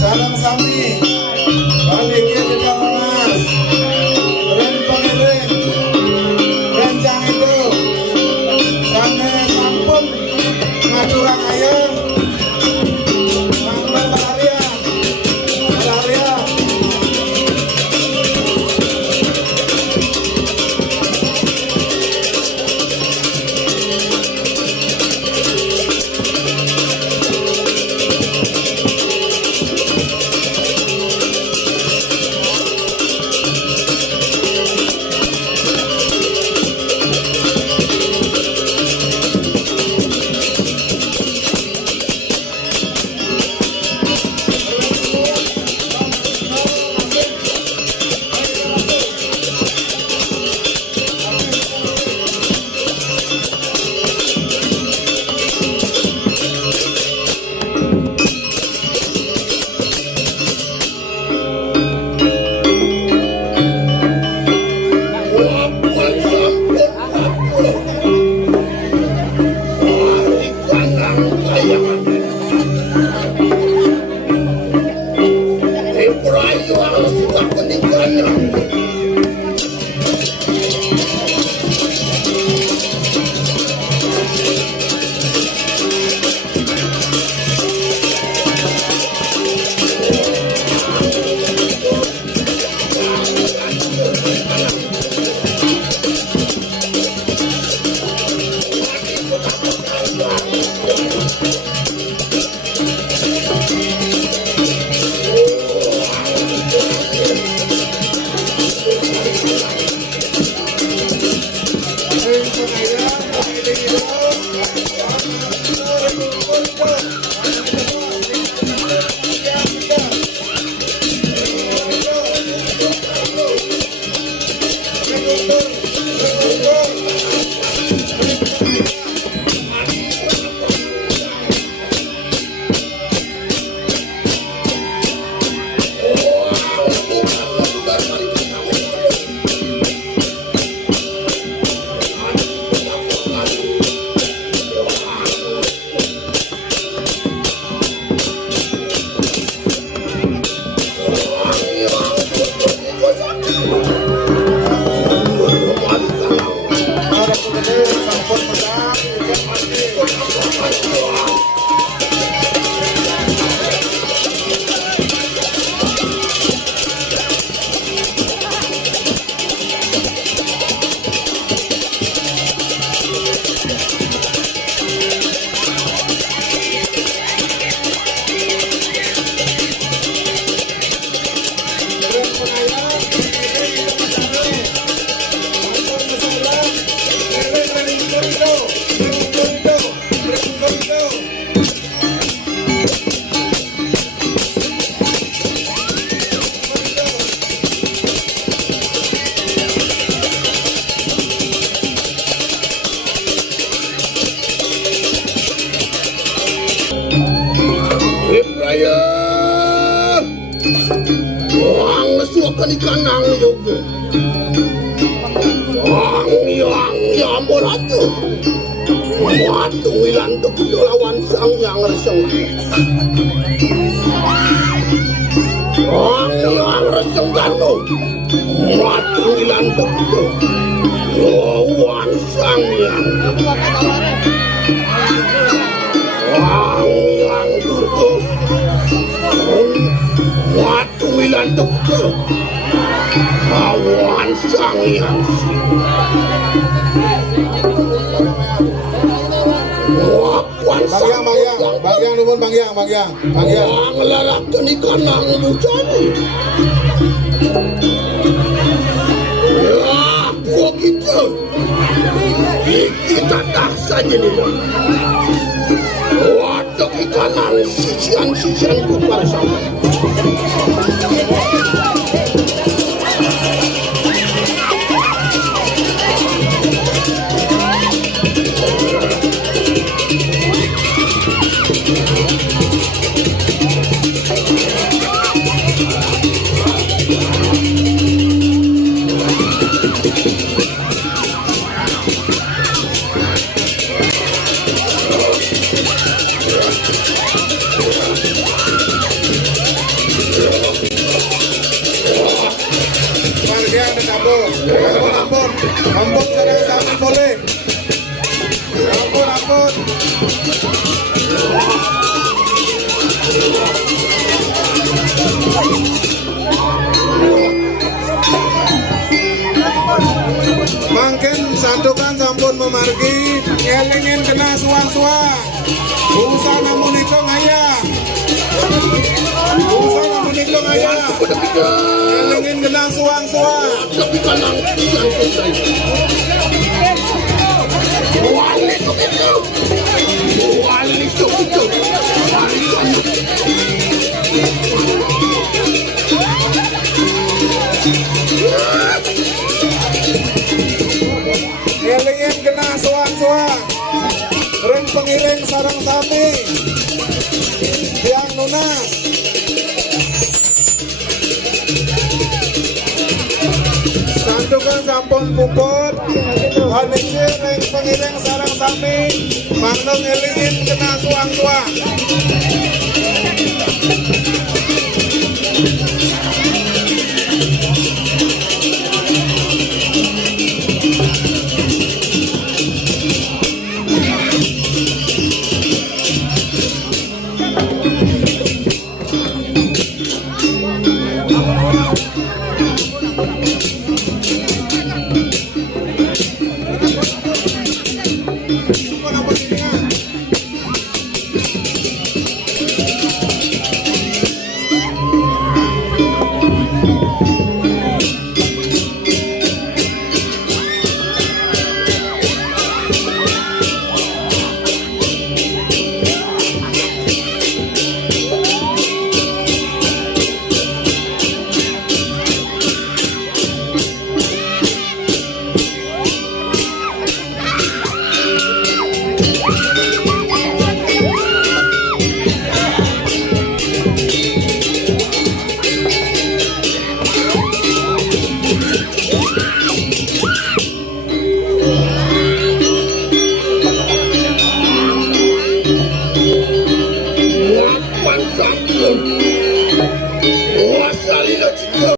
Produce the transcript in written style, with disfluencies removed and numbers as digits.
Salam sami, baliknya juga mas, ren pengiring, rencang itu, sana sampun ngaturang ayam, mangga malaria. Wang suka ikan nang yoga. Wang yang Samuratu Watu wilanduk lawan sang yang reseng yang reseng kanu Watu wilanduk lawan sang yang Watu wilanduk lawan sang yang Bang Yang nuwun Bang Yang. Ngelalakan ikan nang bujani. Ya, buat kita. Kita tak saja nih. Waduh ikan nang sisian kupar sampai. Ampun sareng sami boleh. Ampun. Mangken sandukan sampun memargi ngelingin kena suang-suang. Busana muniko ngaya. Ngelingin kena suang-suang. Tapi kanang yang penting. Wali itu. Ngelingin kena suang-suang. Ren pengiring sarang sami. Tiang lunas. Sandukan sampun puput. Haniki ring pengiring sarang sami. Manung ngelingin kena suang-suang.